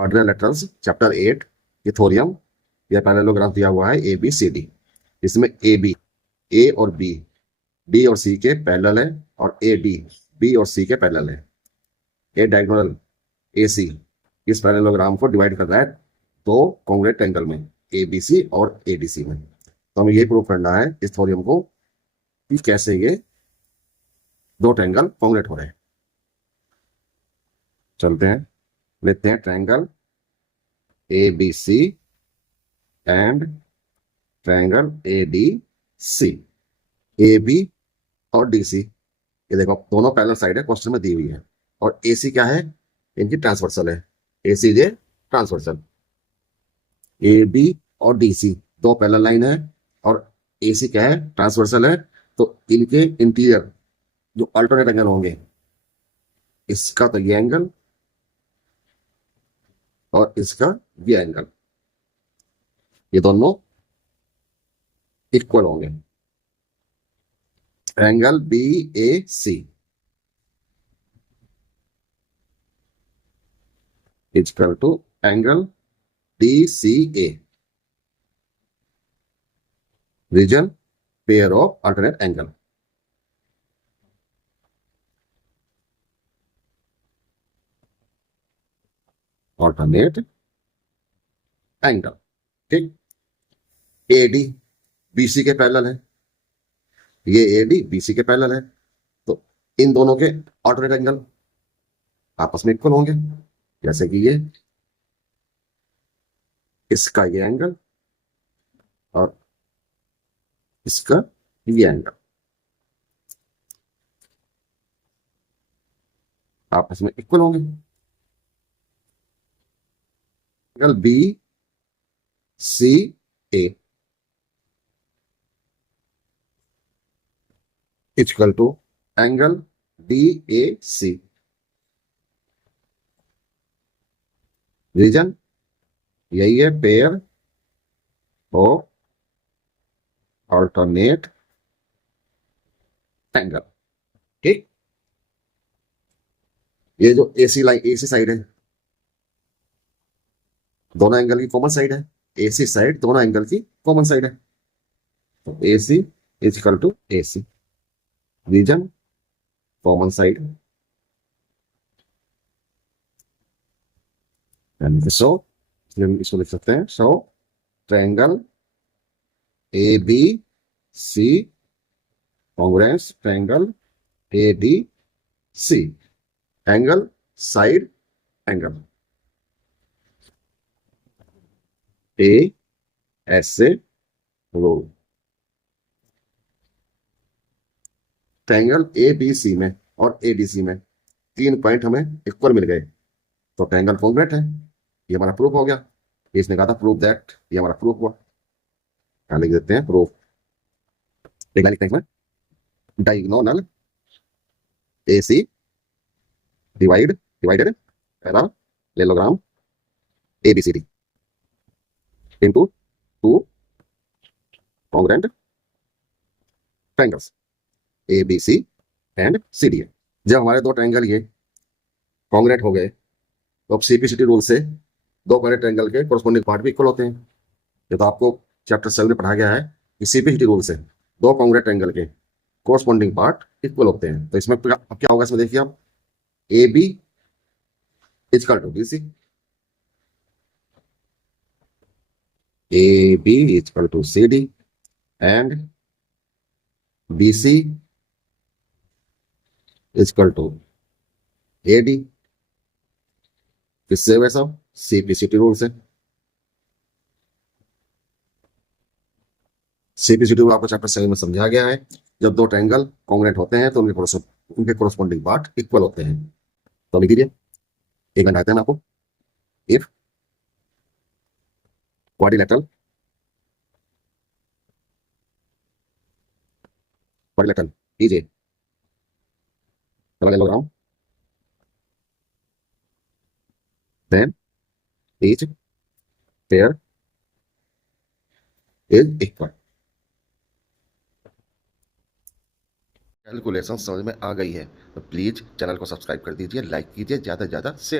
Quadrilaterals chapter 8 इथोरियम, यह पैरेललोग्राफ दिया हुआ है ए बी सी डी। इसमें ए बी, ए और बी, डी और सी के पैरेलल है, और ए डी बी और सी के पैरेलल है। ए डायगोनल ए सी इस पैरेललोग्राम को डिवाइड कर रहा है दो कॉन्ग्रुएंट एंगल में, ए बी सी और ए डी सी में। तो हमें ये प्रूव करना है इस थ्योरम को कि कैसे ये दो ट्रायंगल कॉन्ग्रुएंट हो रहे हैं। चलते हैं, लेते हैं triangle A B C and triangle A D C. A B और डी सी, ये देखो दोनों पैरेलल साइड है, क्वेश्चन में दी हुई है। और ए सी क्या है, इनकी ट्रांसवर्सल है, ए सी जे ट्रांसवर्सल। ए बी और डी सी दो पैरेलल लाइन है, और ए सी क्या है, ट्रांसवर्सल है। तो इनके इंटीरियर जो अल्टरनेट एंगल होंगे, इसका तो ये एंगल और इसका ये एंगल, ये दोनों इक्वल होंगे। Angle B A C equal to angle D C A, reason pair of alternate angle. Alternate angle, ठीक। एडी बीसी के पैरेलल है, ये एडी बीसी के पैरेलल है, तो इन दोनों के ऑल्टरनेट एंगल आपस में इक्वल होंगे। जैसे कि ये इसका ये एंगल और इसका ये एंगल आपस में इक्वल होंगे। Angle B C A equal to angle D A C, reason यही है, पेयर ऑफ ऑल्टरनेट एंगल, ठीक। ये जो एसी लाइन, एसी साइड है, दोनों एंगल की कॉमन साइड है। एसी साइड दोनों एंगल की कॉमन साइड है, तो AC equal to AC, reason common side. So इसको लिख सकते हैं, so triangle A B C congruence triangle A D C, angle side angle A ऐसे rule. Triangle A B C में और ए डी सी में 3 पॉइंट हमें इक्वल मिल गए, तो ट्रायंगल कॉन्ग्रुएंट है। ये हमारा प्रूफ हो गया। इसने कहा था प्रूफ दैट, ये हमारा प्रूफ हुआ। यहां लिख देते हैं प्रूफ। लिखते हैं इसमें, diagonal A C divided parallelogram A B C D into two congruent triangles ABC and CDA। जब हमारे दो ट्रायंगल ये कॉन्ग्रुएंट हो गए, तो अब सीपीसीटी रूल से दो बड़े ट्रायंगल के कोरस्पोंडिंग पार्ट भी इक्वल होते हैं। ये तो आपको चैप्टर 7 में पढ़ा गया है कि सीपीसीटी रूल से दो कॉन्ग्रुएंट ट्रायंगल के कोरस्पोंडिंग पार्ट इक्वल होते हैं। तो इसमें अब क्या होगा, इसमें देखिए आप, A B equal to B C, AB equal to CD and BC equal to AD। किससे हुआ सब, सीपीसीटी रूल से। सीपीसीटी रूल आपको चैप्टर 7 में समझा गया है। जब दो ट्रायंगल कॉन्ग्रुएंट होते हैं तो उनके कोरस्पोंडिंग पार्ट इक्वल होते हैं। तो लिख दीजिए, एक मिनट आते हैं आपको। If quadrilateral is a parallelogram, then each pair is equal। Calculation समझ में आ गई है तो प्लीज चैनल को सब्सक्राइब कर दीजिए, लाइक कीजिए, ज्यादा से ज्यादा शेयर